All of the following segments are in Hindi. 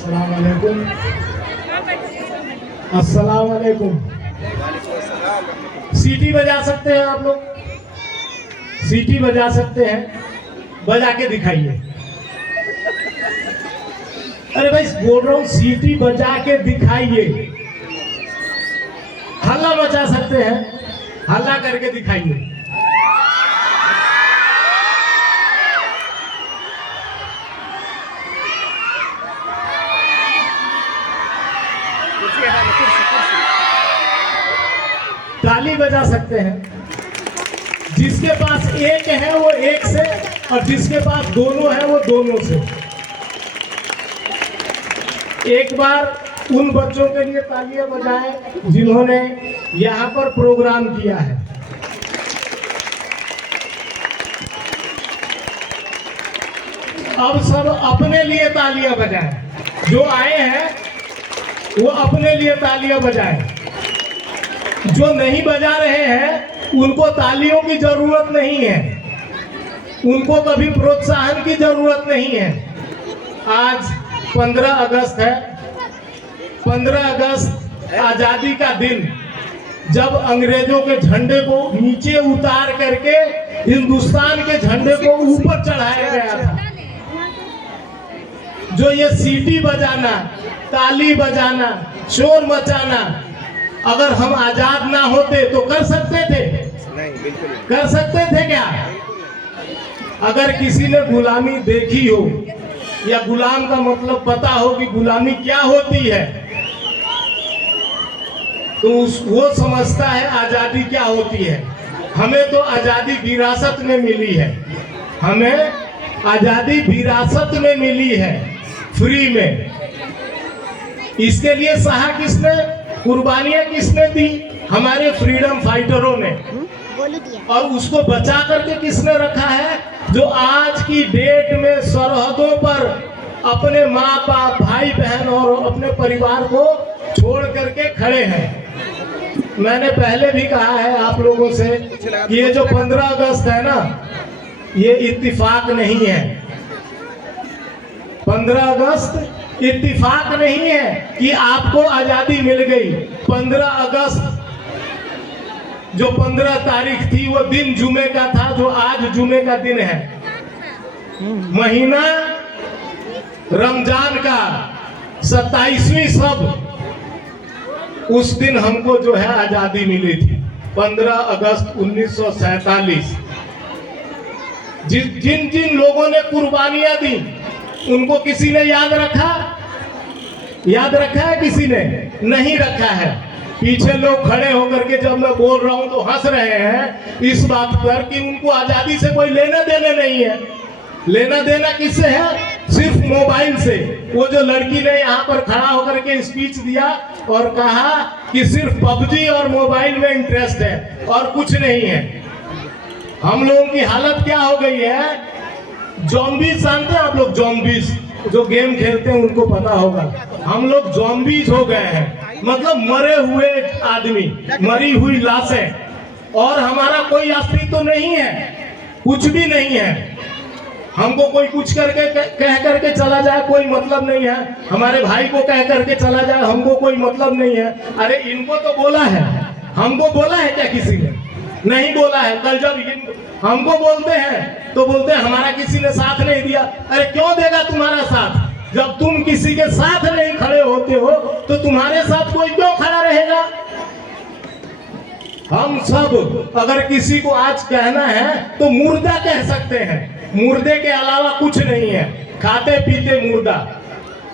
अस्सलाम वालेकुम। अस्सलाम वालेकुम। सीटी बजा सकते हैं आप लोग? सीटी बजा सकते हैं? बजा के दिखाइए। अरे भाई बोल रहा हूँ सीटी बजा के दिखाइए। हल्ला मचा सकते हैं? हल्ला करके दिखाइए। ताली बजा सकते हैं? जिसके पास एक है वो एक से, और जिसके पास दोनों है वो दोनों से। एक बार उन बच्चों के लिए तालियां बजाएं जिन्होंने यहाँ पर प्रोग्राम किया है। अब सब अपने लिए तालियां बजाएं। जो आए हैं वो अपने लिए तालियां बजाएं। जो नहीं बजा रहे हैं उनको तालियों की जरूरत नहीं है, उनको कभी प्रोत्साहन की जरूरत नहीं है। आज 15 अगस्त है। 15 अगस्त आजादी का दिन, जब अंग्रेजों के झंडे को नीचे उतार करके हिंदुस्तान के झंडे को ऊपर चढ़ाया गया था। जो ये सीटी बजाना, ताली बजाना, शोर मचाना, अगर हम आजाद ना होते तो कर सकते थे? नहीं, बिल्कुल कर सकते थे क्या? अगर किसी ने गुलामी देखी हो या गुलाम का मतलब पता हो कि गुलामी क्या होती है, तो वो समझता है आजादी क्या होती है। हमें तो आजादी विरासत में मिली है। हमें आजादी विरासत में मिली है, फ्री में। इसके लिए सहा किसने, कुर्बानियां किसने दी? हमारे फ्रीडम फाइटरों ने। और उसको बचा करके किसने रखा है? जो आज की डेट में सरहदों पर अपने माँ बाप, भाई बहन और अपने परिवार को छोड़ करके खड़े हैं। मैंने पहले भी कहा है आप लोगों से कि ये जो 15 अगस्त है ना, ये इत्तेफाक नहीं है। 15 अगस्त इत्तेफाक नहीं है कि आपको आजादी मिल गई। 15 अगस्त जो 15 तारीख थी वो दिन जुमे का था, जो आज जुमे का दिन है। महीना रमजान का 27वीं सब, उस दिन हमको जो है आजादी मिली थी। 15 अगस्त 1947। जिन जिन लोगों ने कुर्बानियां दी उनको किसी ने याद रखा? याद रखा है किसी ने? नहीं रखा है। पीछे लोग खड़े होकर के जब मैं बोल रहा हूं तो हंस रहे हैं इस बात पर कि उनको आजादी से कोई लेना देना नहीं है। लेना देना किससे है? सिर्फ मोबाइल से। वो जो लड़की ने यहाँ पर खड़ा होकर के स्पीच दिया और कहा कि सिर्फ पबजी और मोबाइल में इंटरेस्ट है और कुछ नहीं है। हम लोगों की हालत क्या हो गई है? ज़ॉम्बीज़ जानते हैं आप लोग? ज़ॉम्बीज़ जो गेम खेलते हैं उनको पता होगा। हम लोग ज़ॉम्बीज़ हो गए हैं, मतलब मरे हुए आदमी, मरी हुई लाशें, और हमारा कोई अस्तित्व तो नहीं है, कुछ भी नहीं है। हमको कोई कुछ करके कह करके चला जाए कोई मतलब नहीं है। हमारे भाई को कह करके चला जाए हमको कोई मतलब नहीं है। अरे इनको तो बोला है, हमको बोला है क्या किसी ने? नहीं बोला है। कल जब हमको बोलते हैं तो बोलते हैं हमारा किसी ने साथ नहीं दिया। अरे क्यों देगा तुम्हारा साथ? जब तुम किसी के साथ नहीं खड़े होते हो तो तुम्हारे साथ कोई क्यों खड़ा रहेगा? हम सब अगर किसी को आज कहना है तो मुर्दा कह सकते हैं। मुर्दे के अलावा कुछ नहीं है। खाते पीते मुर्दा,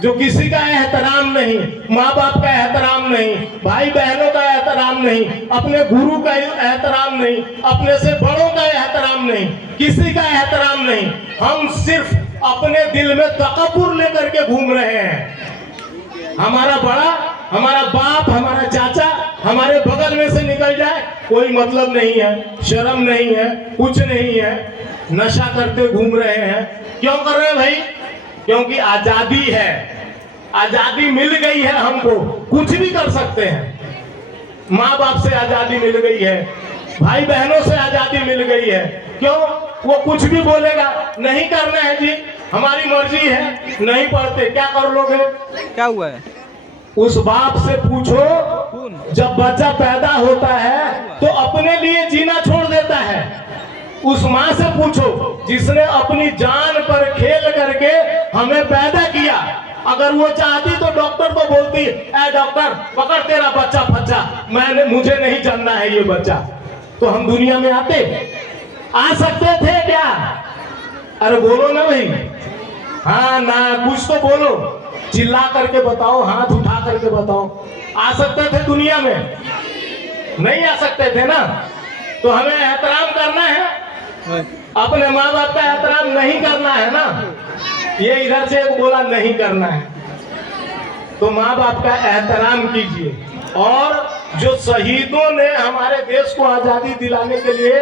जो किसी का एहतराम नहीं, माँ बाप का एहतराम नहीं, भाई बहनों का एहतराम नहीं, अपने गुरु का एहतराम नहीं, अपने से बड़ों का एहतराम नहीं, किसी का एहतराम नहीं। हम सिर्फ अपने दिल में तकब्बुर लेकर के घूम रहे हैं। हमारा बड़ा, हमारा बाप, हमारा चाचा हमारे बगल में से निकल जाए कोई मतलब नहीं है, शर्म नहीं है, कुछ नहीं है। नशा करते घूम रहे हैं। क्यों कर रहे हैं भाई? क्योंकि आजादी है, आजादी मिल गई है हमको, कुछ भी कर सकते हैं। माँ बाप से आजादी मिल गई है, भाई बहनों से आजादी मिल गई है। क्यों? वो कुछ भी बोलेगा, नहीं करना है जी, हमारी मर्जी है, नहीं पढ़ते, क्या कर लोगे? क्या हुआ है? उस बाप से पूछो, जब बच्चा पैदा होता है तो अपने लिए जीना छोड़ देता है। उस माँ से पूछो जिसने अपनी जान पर खेल करके हमें पैदा किया। अगर वो चाहती तो डॉक्टर को बोलती, ए डॉक्टर पकड़ तेरा बच्चा फच्चा, मुझे नहीं जानना है ये बच्चा, तो हम दुनिया में आते? आ सकते थे क्या? अरे बोलो ना भाई, हाँ ना, कुछ तो बोलो, चिल्ला करके बताओ, हाथ उठा करके बताओ। आ सकते थे दुनिया में? नहीं आ सकते थे ना। तो हमें एहतराम करना है, अपने माँ बाप का एहतराम नहीं करना है ना। ये इधर से बोला नहीं करना है, तो माँ बाप का एहतराम कीजिए। और जो शहीदों ने हमारे देश को आजादी दिलाने के लिए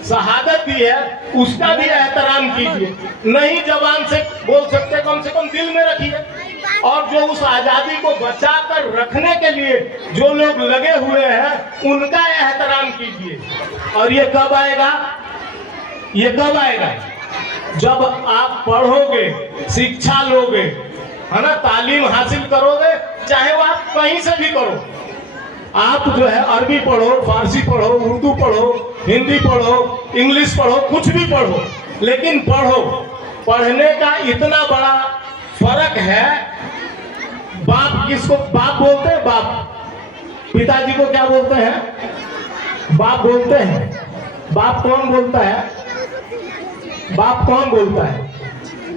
शहादत दी है, उसका भी एहतराम कीजिए। नहीं जबान से बोल सकते, कम से कम दिल में रखिए। और जो उस आजादी को बचा कर रखने के लिए जो लोग लगे हुए हैं, उनका एहतराम कीजिए। और ये कब आएगा? ये कब आएगा? जब आप पढ़ोगे, शिक्षा लोगे, है ना, तालीम हासिल करोगे, चाहे वो आप कहीं से भी करो। आप जो है अरबी पढ़ो, फारसी पढ़ो, उर्दू पढ़ो, हिंदी पढ़ो, इंग्लिश पढ़ो, कुछ भी पढ़ो, लेकिन पढ़ो। पढ़ने का इतना बड़ा फर्क है। बाप किसको बाप बोलते हैं? बाप पिताजी को क्या बोलते हैं? बाप बोलते हैं। बाप कौन बोलता है? बाप कौन बोलता है?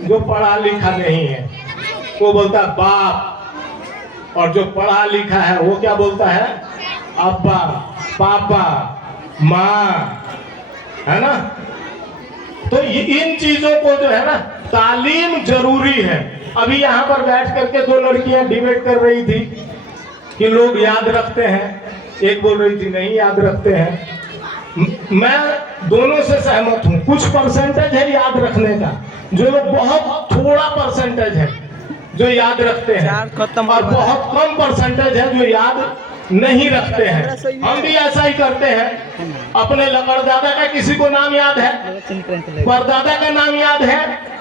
जो पढ़ा लिखा नहीं है वो बोलता है बाप, और जो पढ़ा लिखा है वो क्या बोलता है? अब्बा, पापा, माँ, है ना। तो इन चीजों को जो है ना, तालीम जरूरी है। अभी यहाँ पर बैठ करके दो लड़कियां डिबेट कर रही थी कि लोग याद रखते हैं, एक बोल रही थी नहीं याद रखते हैं। मैं दोनों से सहमत हूँ। कुछ परसेंटेज है याद रखने का, जो बहुत थोड़ा परसेंटेज है जो याद रखते हैं, और बहुत कम परसेंटेज है जो याद नहीं रखते हैं। हम भी ऐसा ही करते हैं। अपने लड़दादा का किसी को नाम याद है, परदादा का नाम याद है,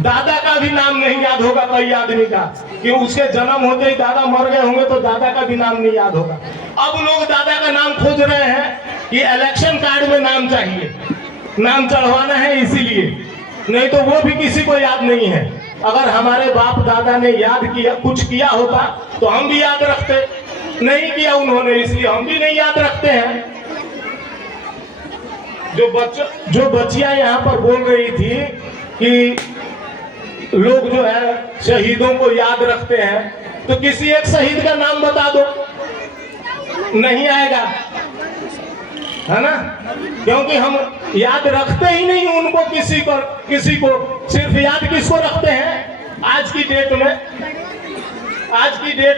दादा का भी नाम नहीं याद होगा कई आदमी का, कि उसके जन्म होते ही दादा मर गए होंगे तो दादा का भी नाम नहीं याद होगा। अब लोग दादा का नाम खोज रहे हैं कि इलेक्शन कार्ड में नाम चाहिए, नाम चढ़वाना है इसीलिए, नहीं तो वो भी किसी को याद नहीं है। अगर हमारे बाप दादा ने याद किया, कुछ किया होता तो हम भी याद रखते, नहीं किया उन्होंने, इसलिए हम भी नहीं याद रखते हैं। जो बच्चियां यहाँ पर बोल रही थी कि लोग जो है शहीदों को याद रखते हैं, तो किसी एक शहीद का नाम बता दो, नहीं आएगा, है ना, क्योंकि हम याद रखते ही नहीं उनको। किसी को सिर्फ याद किसको रखते हैं? आज की डेट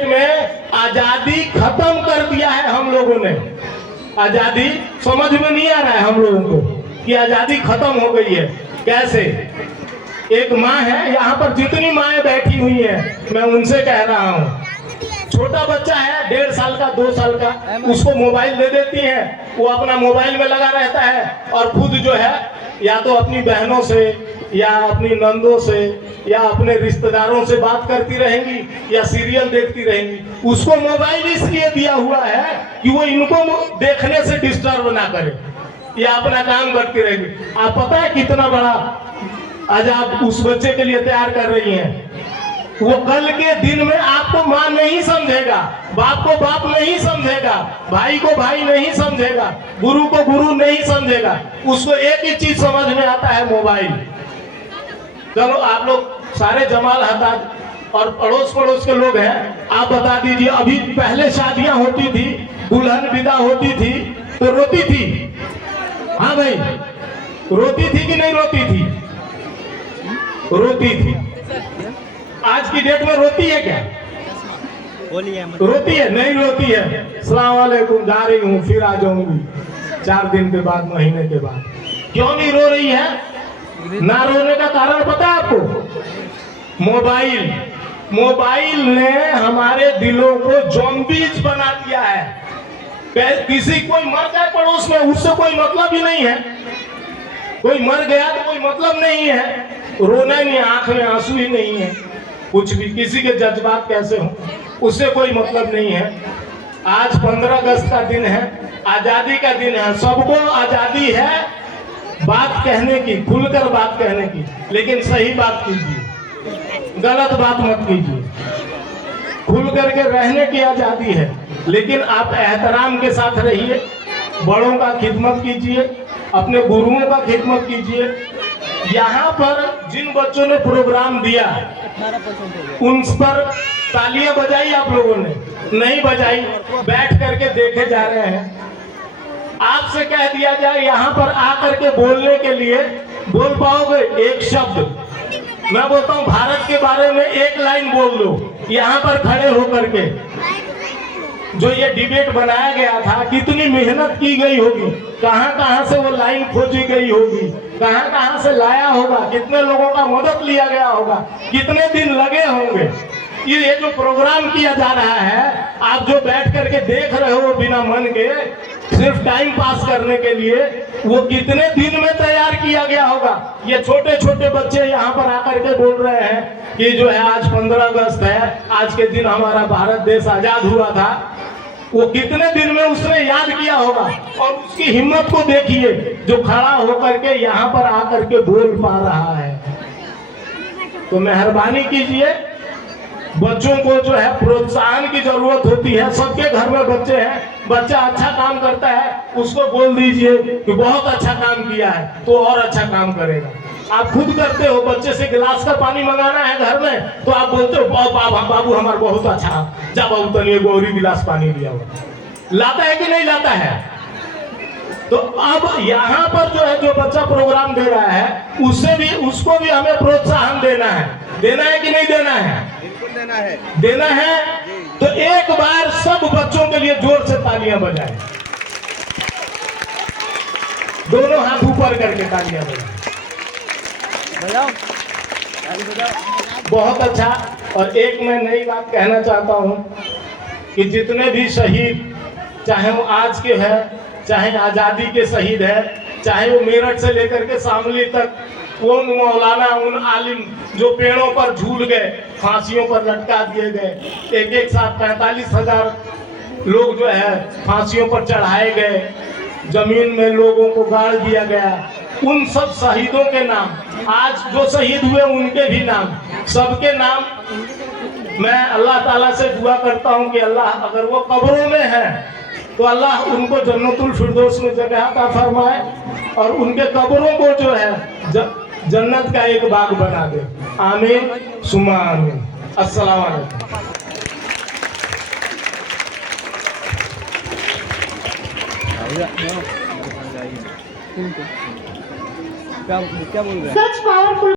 में आजादी खत्म कर दिया है हम लोगों ने। आजादी समझ में नहीं आ रहा है हम लोगों को कि आजादी खत्म हो गई है। कैसे? एक माँ है, यहाँ पर जितनी माएँ बैठी हुई हैं, मैं उनसे कह रहा हूँ, छोटा बच्चा है 1.5 साल का, 2 साल का, उसको मोबाइल दे देती है, वो अपना मोबाइल में लगा रहता है और खुद जो है या तो अपनी बहनों से या अपनी नंदों से या अपने रिश्तेदारों से बात करती रहेंगी या सीरियल देखती रहेंगी। उसको मोबाइल इसलिए दिया हुआ है कि वो इनको देखने से डिस्टर्ब ना करे या अपना काम करती रहेगी। आप पता है कितना बड़ा आज आप उस बच्चे के लिए तैयार कर रही हैं। वो कल के दिन में आपको माँ नहीं समझेगा, बाप को बाप नहीं समझेगा, भाई को भाई नहीं समझेगा, गुरु को गुरु नहीं समझेगा। उसको एक ही चीज समझ में आता है, मोबाइल। चलो आप लोग सारे जमाल हताज और अड़ोस पड़ोस के लोग हैं, आप बता दीजिए, अभी पहले शादियां होती थी, दुल्हन विदा होती थी तो रोती थी। हाँ भाई, रोती थी कि नहीं रोती थी? रोती थी। आज की डेट में रोती है क्या? रोती है? नहीं रोती है। अस्सलाम वालेकुम, जा रही हूँ, फिर आ जाऊंगी 4 दिन के बाद, महीने के बाद। क्यों नहीं रो रही है? ना रोने का कारण पता है आपको? मोबाइल ने हमारे दिलों को ज़ॉम्बीज बना दिया है। किसी कोई मर जाए पड़ोस में, उससे कोई मतलब ही नहीं है। कोई मर गया तो कोई मतलब नहीं है। रोना नहीं, आंख में आंसू ही नहीं है, कुछ भी किसी के जज्बात कैसे हो उससे कोई मतलब नहीं है। आज 15 अगस्त का दिन है, आजादी का दिन है, सबको आजादी है बात कहने की, खुलकर बात कहने की, लेकिन सही बात कीजिए, गलत बात मत कीजिए। खुल करके रहने की आजादी है, लेकिन आप एहतराम के साथ रहिए, बड़ों का खिदमत कीजिए, अपने गुरुओं का खिदमत कीजिए। यहाँ पर जिन बच्चों ने प्रोग्राम दिया उन पर तालियां बजाई आप लोगों ने, नहीं बजाई, बैठ करके देखे जा रहे हैं। आपसे कह दिया जाए यहाँ पर आकर के बोलने के लिए, बोल पाओगे एक शब्द? मैं बोलता हूँ भारत के बारे में एक लाइन बोल दो यहाँ पर खड़े होकर के। जो ये डिबेट बनाया गया था, कितनी मेहनत की गई होगी, कहाँ कहाँ से वो लाइन खोजी गई होगी, कहाँ कहाँ से लाया होगा, कितने लोगों का मदद लिया गया होगा, कितने दिन लगे होंगे। ये जो प्रोग्राम किया जा रहा है, आप जो बैठ करके देख रहे हो बिना मन के, सिर्फ टाइम पास करने के लिए, वो कितने दिन में तैयार किया गया होगा। ये छोटे छोटे बच्चे यहाँ पर आकर के बोल रहे हैं कि जो है आज 15 अगस्त है, आज के दिन हमारा भारत देश आजाद हुआ था। वो कितने दिन में उसने याद किया होगा, और उसकी हिम्मत को देखिए जो खड़ा होकर के यहाँ पर आकर के बोल पा रहा है। तो मेहरबानी कीजिए, बच्चों को जो है प्रोत्साहन की जरूरत होती है। सबके घर में बच्चे हैं, बच्चा अच्छा काम करता है, उसको बोल दीजिए कि बहुत अच्छा काम किया है, तो और अच्छा काम करेगा। आप खुद करते हो, बच्चे से गिलास का पानी मंगाना है घर में, तो आप बोलते हो बाबू हमारा बहुत अच्छा, जा बाबू तनिए गौरी गिलास पानी लिया हुआ, लाता है कि नहीं लाता है? तो अब यहाँ पर जो है, जो बच्चा प्रोग्राम दे रहा है, उससे भी, उसको भी हमें प्रोत्साहन देना है। देना है कि नहीं देना है? देना है। देना है। तो एक बार सब बच्चों के लिए जोर से तालियां बजाएं, दोनों हाथ ऊपर करके तालियां बजाओ। बहुत अच्छा। और एक मैं नई बात कहना चाहता हूं कि जितने भी शहीद, चाहे वो आज के हैं, चाहे आजादी के शहीद है, चाहे वो मेरठ से लेकर के शामली तक, उन मौलाना, उन आलिम जो पेड़ों पर झूल गए, फांसियों पर लटका दिए गए, एक साथ 45,000 लोग जो है फांसियों पर चढ़ाए गए, जमीन में लोगों को गाड़ दिया गया, उन सब शहीदों के नाम, आज जो शहीद हुए उनके भी नाम, सबके नाम मैं अल्लाह ताला से दुआ करता हूं कि अल्लाह, अगर वो कब्रों में हैं तो अल्लाह उनको जन्नतुल फिरदौस में जगह अता फरमाए, और उनके कब्रों को जो है जन्नत का एक बाग बना दे। आमीन सुमा आमीन। अस्सलाम वालेकुम। क्या बोल रहे हैं? सच पावरफुल।